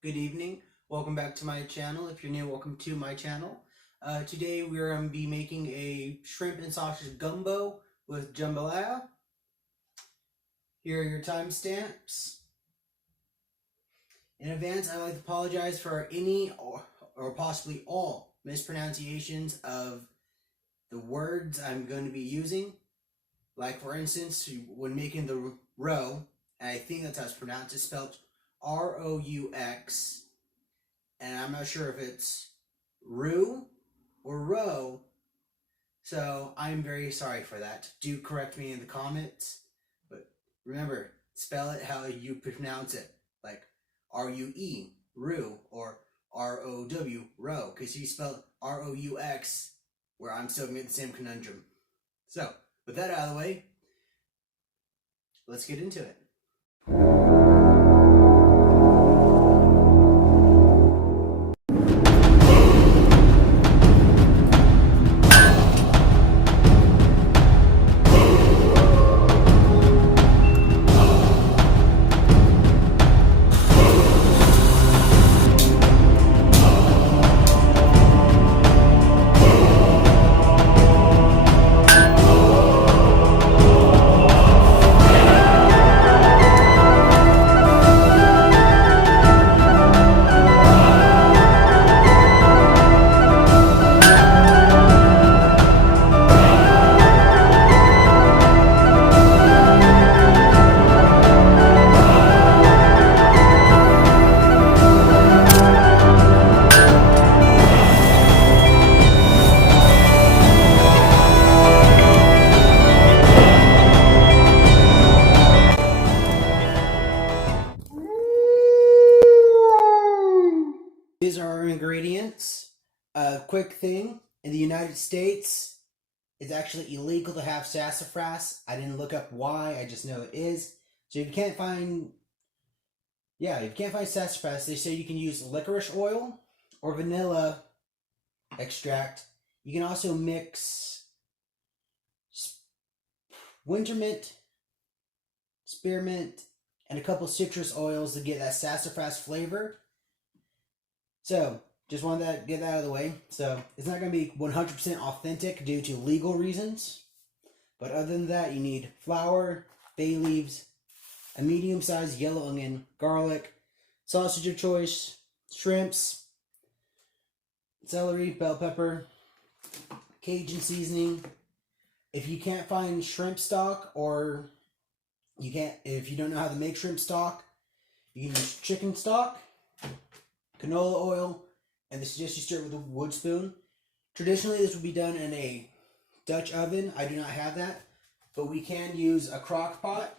good evening. Welcome back to my channel. If you're new, welcome to my channel. Today we're going to be making a shrimp and sausage gumbo with jambalaya. Here are your timestamps. In advance, I'd like to apologize for any or possibly all mispronunciations of the words I'm going to be using. Like, for instance, when making the roux, and I think that's how it's pronounced, it's spelled R-O-U-X, and I'm not sure if it's roux or roe, so I'm very sorry for that. Do correct me in the comments, but remember, spell it how you pronounce it, like R-U-E, roux, or R-O-W, roe, because you spell R-O-U-X, where I'm still going to get the same conundrum. So, with that out of the way, let's get into it. These are our ingredients. A quick thing, in the United States, it's actually illegal to have sassafras. I didn't look up why, I just know it is. So if you can't find, sassafras, they say you can use licorice oil or vanilla extract. You can also mix winter mint, spearmint, and a couple citrus oils to get that sassafras flavor. So, just wanted to get that out of the way. So, it's not going to be 100% authentic due to legal reasons. But other than that, you need flour, bay leaves, a medium-sized yellow onion, garlic, sausage of choice, shrimps, celery, bell pepper, Cajun seasoning. If you can't find shrimp stock, or if you don't know how to make shrimp stock, you can use chicken stock, canola oil, and they suggest you stir it with a wood spoon. Traditionally, this would be done in a Dutch oven. I do not have that, but we can use a crock pot.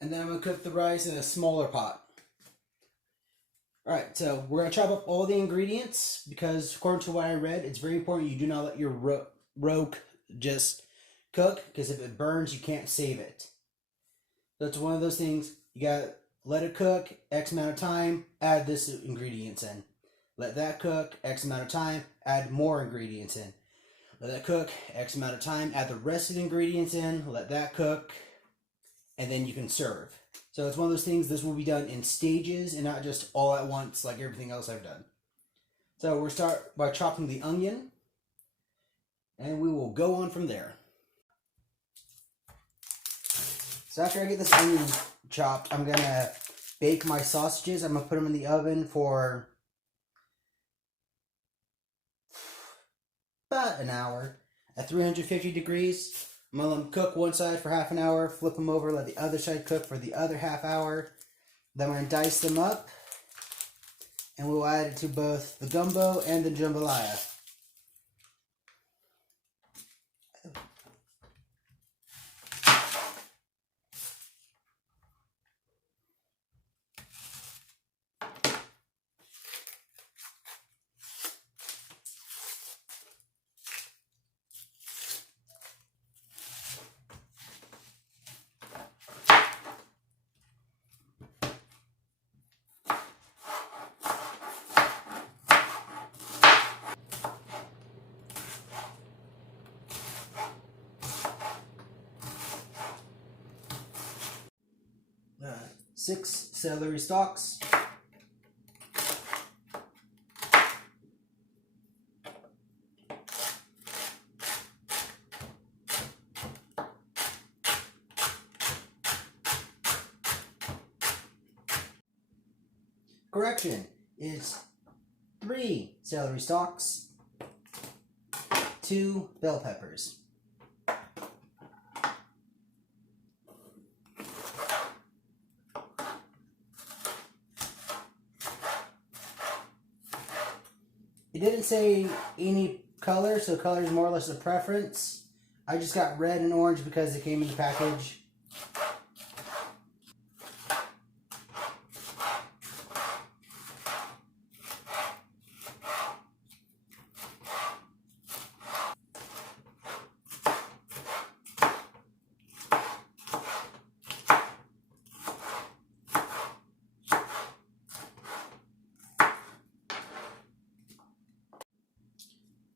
And then I'm going to cook the rice in a smaller pot. Alright, so we're going to chop up all the ingredients, because according to what I read, it's very important you do not let your roux just cook, because if it burns, you can't save it. So it's one of those things, you got to let it cook X amount of time, add this ingredients in. Let that cook X amount of time, add more ingredients in. Let that cook X amount of time, add the rest of the ingredients in, let that cook, and then you can serve. So it's one of those things, this will be done in stages and not just all at once like everything else I've done. So we'll start by chopping the onion, and we will go on from there. So after I get this onion chopped, I'm going to bake my sausages. I'm going to put them in the oven for about an hour at 350 degrees. I'm going to let them cook one side for half an hour, flip them over, let the other side cook for the other half hour. Then I'm going to dice them up, and we'll add it to both the gumbo and the jambalaya. 6 celery stalks, correction, it's 3 celery stalks, 2 bell peppers. It didn't say any color, so color is more or less a preference. I just got red and orange because it came in the package.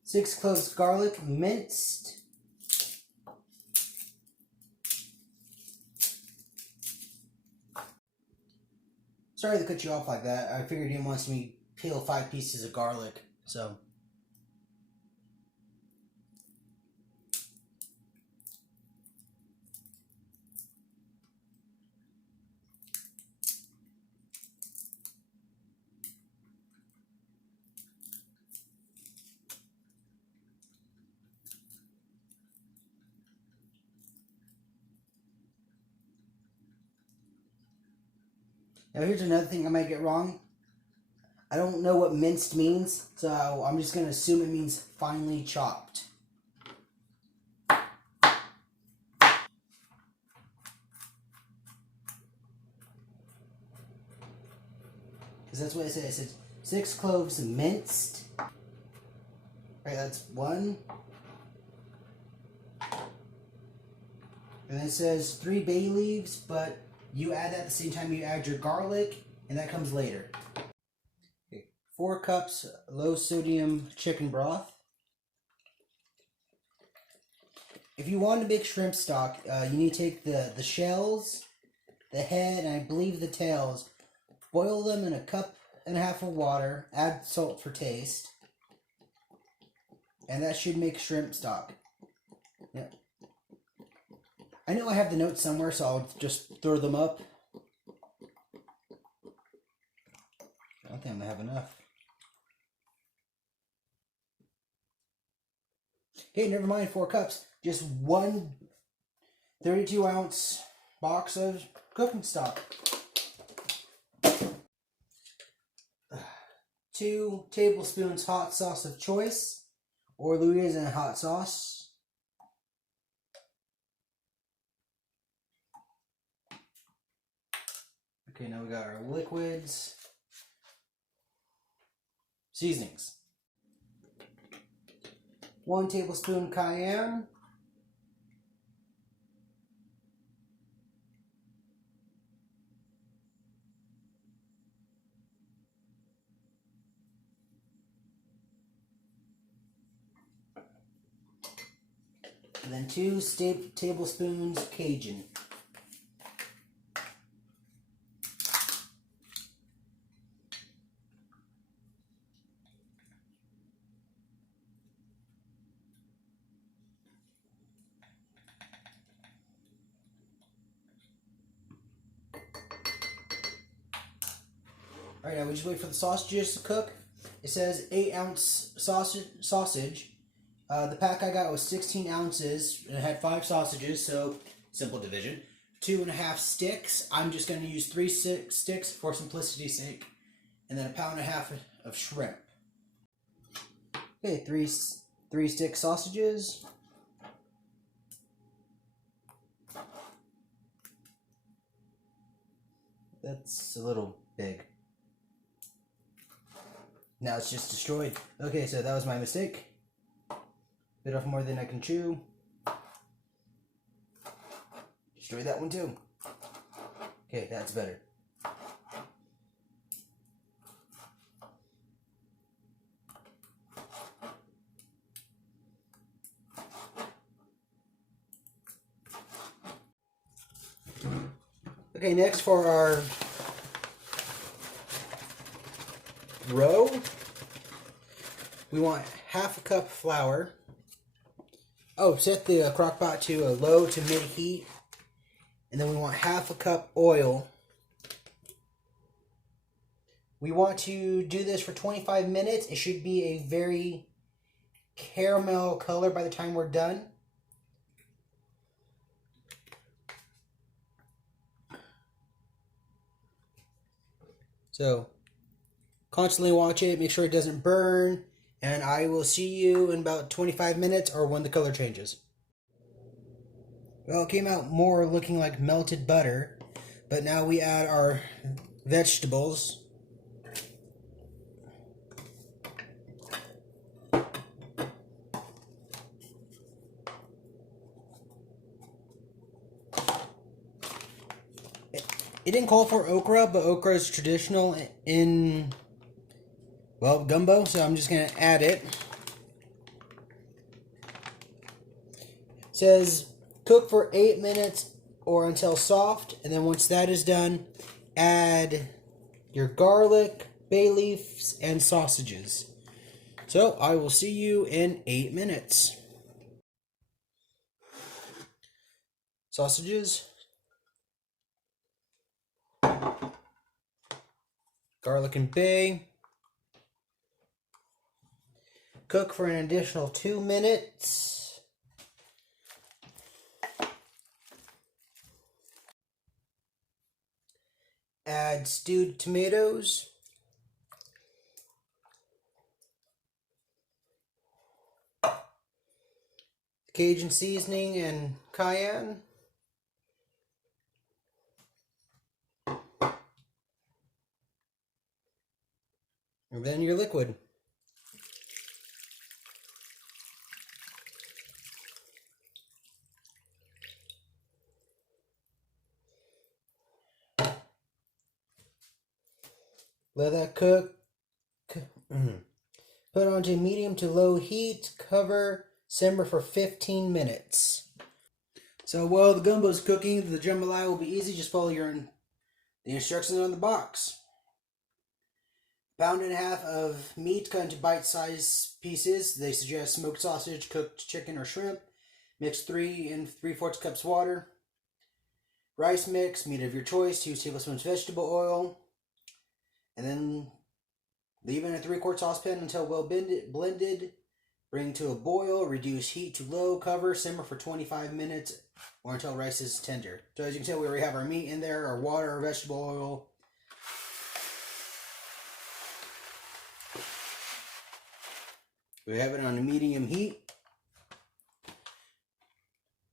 Six cloves of garlic, minced. Sorry to cut you off like that. I figured you didn't want me to peel 5 pieces of garlic, so. Now here's another thing I might get wrong. I don't know what minced means, so I'm just going to assume it means finely chopped. Because that's what it says. It says 6 cloves minced. Right, that's 1. And then it says 3 bay leaves, but you add that at the same time you add your garlic, and that comes later. Okay, 4 cups low sodium chicken broth. If you want to make shrimp stock, you need to take the shells, the head, and I believe the tails, boil them in a cup and a half of water, add salt for taste, and that should make shrimp stock. Yep. I know I have the notes somewhere, so I'll just throw them up. I don't think I'm going to have enough. Okay, never mind, 4 cups. Just 1 32-ounce box of cooking stock. 2 tablespoons hot sauce of choice, or Louisiana hot sauce. Okay, now we got our liquids. Seasonings. 1 tablespoon cayenne. And then 2 tablespoons Cajun. Alright, now we just wait for the sausages to cook. It says 8-ounce sausage. The pack I got was 16 ounces, and it had 5 sausages, so simple division. 2.5 sticks. I'm just going to use 3 sticks for simplicity's sake. And then 1.5 pounds of shrimp. Okay, 3 stick sausages. That's a little big. Now it's just destroyed. Okay, so that was my mistake. Bit off more than I can chew. Destroy that one too. Okay, that's better. Okay, next for our roux, we want half a cup flour. Oh, set the crock pot to a low to mid heat. And then we want half a cup oil. We want to do this for 25 minutes. It should be a very caramel color by the time we're done. So, constantly watch it, make sure it doesn't burn, and I will see you in about 25 minutes or when the color changes. Well, it came out more looking like melted butter, but now we add our vegetables. It didn't call for okra, but okra is traditional in, well, gumbo, so I'm just going to add it. It says cook for 8 minutes or until soft, and then once that is done, add your garlic, bay leaves, and sausages. So I will see you in 8 minutes. Sausages, garlic and bay. Cook for an additional 2 minutes. Add stewed tomatoes. Cajun seasoning and cayenne. And then your liquid. Let that cook. Put it onto medium to low heat. Cover. Simmer for 15 minutes. So while the gumbo is cooking, the jambalaya will be easy. Just follow the instructions on the box. Pound and a half of meat cut into bite-sized pieces. They suggest smoked sausage, cooked chicken or shrimp. Mix 3 and 3/4 cups water. Rice mix, meat of your choice. 2 tablespoons vegetable oil. And then leave in a 3/4 saucepan until well blended. Bring to a boil. Reduce heat to low. Cover. Simmer for 25 minutes or until rice is tender. So as you can tell, we already have our meat in there, our water, our vegetable oil. We have it on a medium heat.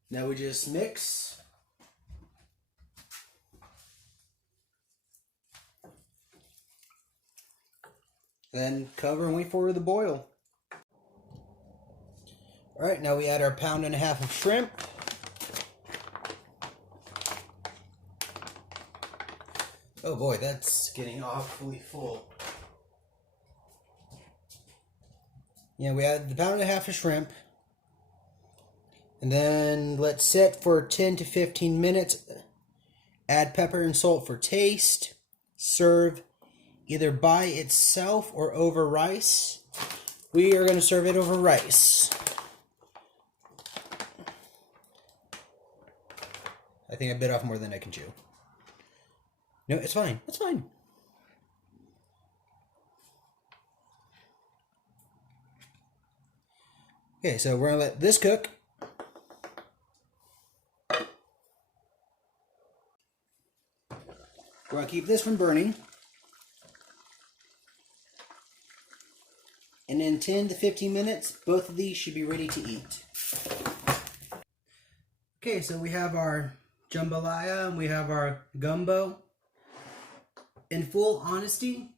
Now we just mix. Then cover and wait for the boil. Alright, now we add our pound and a half of shrimp. Oh boy, that's getting awfully full. Yeah, we add the pound and a half of shrimp. And then let's set for 10 to 15 minutes. Add pepper and salt for taste. Serve either by itself or over rice. We are going to serve it over rice. I think I bit off more than I can chew. No, it's fine. It's fine. Okay, so we're going to let this cook. We're going to keep this from burning. And in 10 to 15 minutes, both of these should be ready to eat. Okay, so we have our jambalaya and we have our gumbo. In full honesty,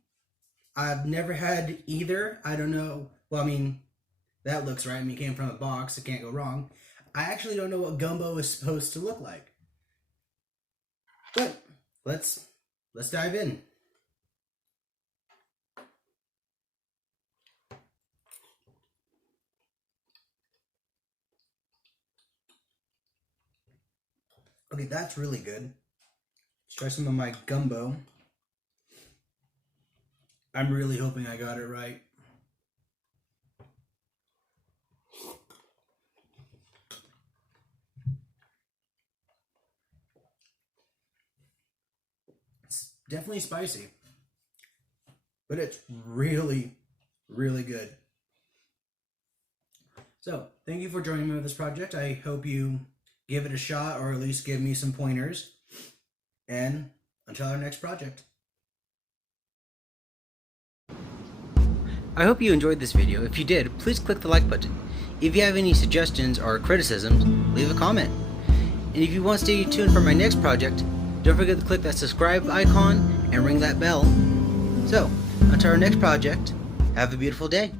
I've never had either. I don't know. Well, I mean, that looks right. I mean, it came from a box. It can't go wrong. I actually don't know what gumbo is supposed to look like. But let's dive in. Okay, that's really good. Let's try some of my gumbo. I'm really hoping I got it right. It's definitely spicy, but it's really, really good. So, thank you for joining me with this project. I hope you give it a shot, or at least give me some pointers. And until our next project. I hope you enjoyed this video. If you did, please click the like button. If you have any suggestions or criticisms, leave a comment. And if you want to stay tuned for my next project, don't forget to click that subscribe icon and ring that bell. So, until our next project, have a beautiful day.